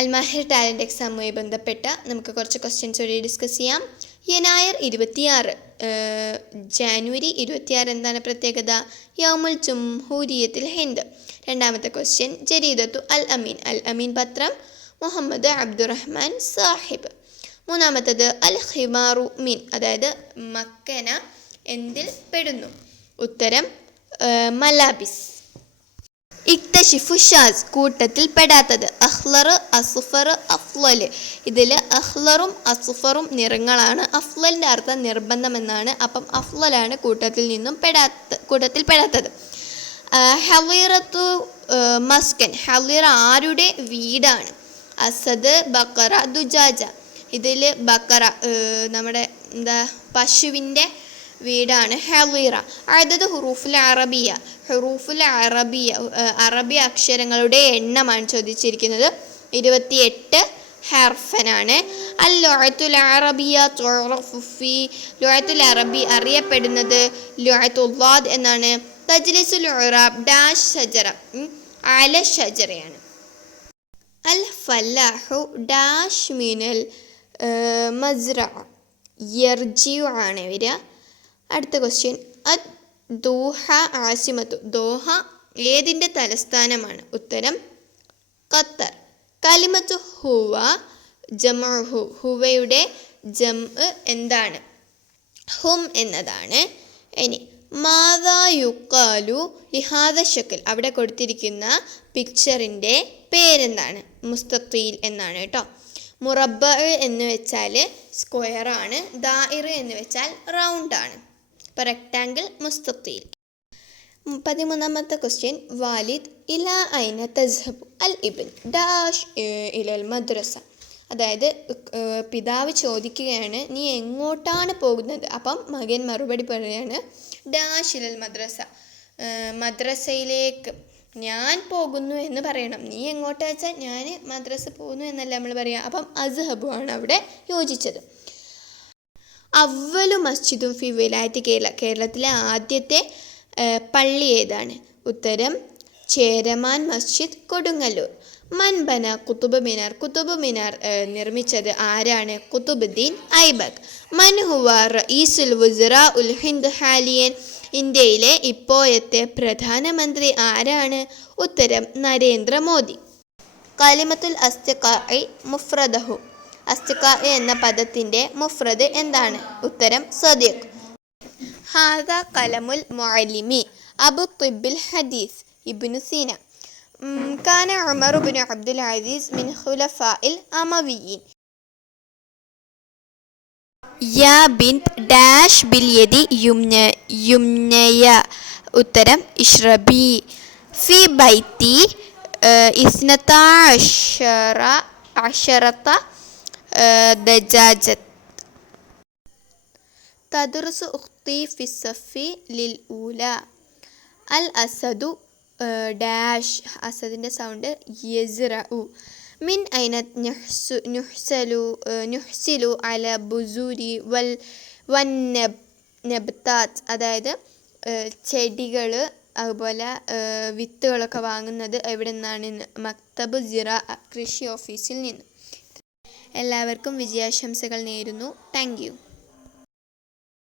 അൽമാഹിർ talent എക്സാമുമായി ബന്ധപ്പെട്ട നമുക്ക് കുറച്ച് ക്വസ്റ്റ്യൻസ് വഴി ഡിസ്കസ് ചെയ്യാം. യനായർ 26 ജാനുവരി 26 എന്താണ് പ്രത്യേകത? യൗമുൽ ജംഹൂരിയത്തിൽ ഹിന്ദ്. രണ്ടാമത്തെ ക്വസ്റ്റ്യൻ ജരീദത്തു അൽ അമീൻ. അൽ അമീൻ പത്രം മുഹമ്മദ് അബ്ദുറഹ്മാൻ സാഹിബ്. മൂന്നാമത്തത് അൽ ഹിമാറു മീൻ, അതായത് മക്കന എന്തിൽ പെടുന്നു? ഉത്തരം മലാബിസ്. ഇക്തഷിഫു ഷാസ് കൂട്ടത്തിൽ പെടാത്തത്. അഹ്ലർ, അസുഫർ, അഫ്ലൽ. ഇതിൽ അഹ്ലറും അസുഫറും നിറങ്ങളാണ്. അഫ്ലലിൻ്റെ അർത്ഥം നിർബന്ധമെന്നാണ്. അപ്പം അഫ്ലലാണ് കൂട്ടത്തിൽ പെടാത്തത്. ഹലീറത്തു മസ്കൻ, ഹലീറ ആരുടെ വീടാണ്? അസദ്, ബക്കറ, ദുജാജ. ഇതിൽ ബക്കറ നമ്മുടെ പശുവിൻ്റെ വീടാണ് ഹലീറ. അതായത് ഹുറൂഫുൽ അറബിയ, അറബി അക്ഷരങ്ങളുടെ എണ്ണമാണ് ചോദിച്ചിരിക്കുന്നത്. 28 ഹർഫനാണ്. അൽ ലുഅത്തുൽ അറബിയ തുഅറഫു ഫി, ലുഅത്തുൽ അറബി അറിയപ്പെടുന്നത് ലുഅത്തുല്ലാദ് എന്നാണ്. തജ്ലിസുൽ ഉറാബ് ഡാഷ് ഷജറ, അല ഷജറയാണ്. അൽ ഫലാഹു ഡാഷ് മിനൽ മസ്റഅ, യർജിഉ ആണ് വരിക. അടുത്ത ക്വസ്റ്റ്യൻ അദ് ദോഹ ആസിമത്തു, ദോഹ ഏതിൻ്റെ തലസ്ഥാനമാണ്? ഉത്തരം ഖത്തർ. കലിമത്തു ഹുവ ജംഉഹു, ഹുവയുടെ ജംഅ് എന്താണ്? ഹും എന്നതാണ്. ഇനി മാദാ യുഖാലു ലിഹാദ ശക്ൽ, അവിടെ കൊടുത്തിരിക്കുന്ന പിക്ചറിൻ്റെ പേരെന്താണ്? മുസ്തഖീൽ എന്നാണ് കേട്ടോ. മുറബ്ബ എന്ന് വെച്ചാൽ സ്ക്വയർ ആണ്. ദാഇർ എന്ന് വെച്ചാൽ റൗണ്ട് ആണ്. ഇപ്പോൾ റെക്ടാങ്കിൾ, മുസ്തഖീൽ. 13ാമത്തെ ക്വസ്റ്റ്യൻ വാലിദ് ഇലാ ഐന തസ്ഹബു അൽ ഇബ്ൻ ഡാഷ് ഇലൽ മദ്രസ, അതായത് പിതാവ് ചോദിക്കുകയാണ് നീ എങ്ങോട്ടാണ് പോകുന്നത്? അപ്പം മകൻ മറുപടി പറയുകയാണ് ഡാഷ് ഇലൽ മദ്രസ, മദ്രസയിലേക്ക് ഞാൻ പോകുന്നു എന്ന് പറയണം. നീ എങ്ങോട്ടാ വെച്ചാൽ ഞാൻ മദ്രസ പോകുന്നു എന്നല്ല നമ്മൾ പറയാം. അപ്പം അസ്ഹബു ആണ് അവിടെ യോജിച്ചത്. അവ്വലു മസ്ജിദും ഫി വിലായത്ത് കേരള, കേരളത്തിലെ ആദ്യത്തെ പള്ളി ഏതാണ്? ഉത്തരം ചേരമാൻ മസ്ജിദ്, കൊടുങ്ങല്ലൂർ. മൻബന കുത്തുബ് മിനാർ, കുത്തുബ് മിനാർ നിർമ്മിച്ചത് ആരാണ്? കുത്തുബുദ്ദീൻ ഐബക്. മൻഹുവ റഈസുൽ വുസറാ ഉൽ ഹിന്ദ് ഹാലിയൻ, ഇന്ത്യയിലെ ഇപ്പോഴത്തെ പ്രധാനമന്ത്രി ആരാണ്? ഉത്തരം നരേന്ദ്രമോദി. കലിമത്തുൽ അസ്തിഖാഇ മുഫ്രദഹു, അസ്തിഖാഇ എന്ന പദത്തിൻ്റെ മുഫ്രദ് എന്താണ്? ഉത്തരം സദീഖ്. ഹാദ കലമുൽ മുഅല്ലിമി അബു തിബ്ബിൽ ഹദീസ് ഇബ്നു സീന. കാന ഉമർ ഇബ്നു അബ്ദുൽ അസീസ് മിൻ ഖുലഫാഇൽ അമവിയ്യീൻ. യാ ബിൻത് ഡാഷ് ബിൽ യദി യുംനയ, ഉത്തരം ഇഷ്റബി. ഫി ബൈത്തി ഇസ്നത അശറത ദജാജത്ത്. തദ്റുസു ഉഖ്തി ഫി സഫി ലിൽ ഊല. അൽ അസദു ഡാഷ്, അസദിൻ്റെ സൗണ്ട് യസ്റഉ. മിൻ ഐന നുഹ്സിലു അല ബുസൂരി വൻ നബ്താത്ത്, അതായത് ചെടികൾ അതുപോലെ വിത്തുകളൊക്കെ വാങ്ങുന്നത് എവിടെ നിന്നാണ്? മക്തബ് സിറാ, കൃഷി ഓഫീസിൽ നിന്ന്. എല്ലാവർക്കും വിജയാശംസകൾ നേരുന്നു. Thank you.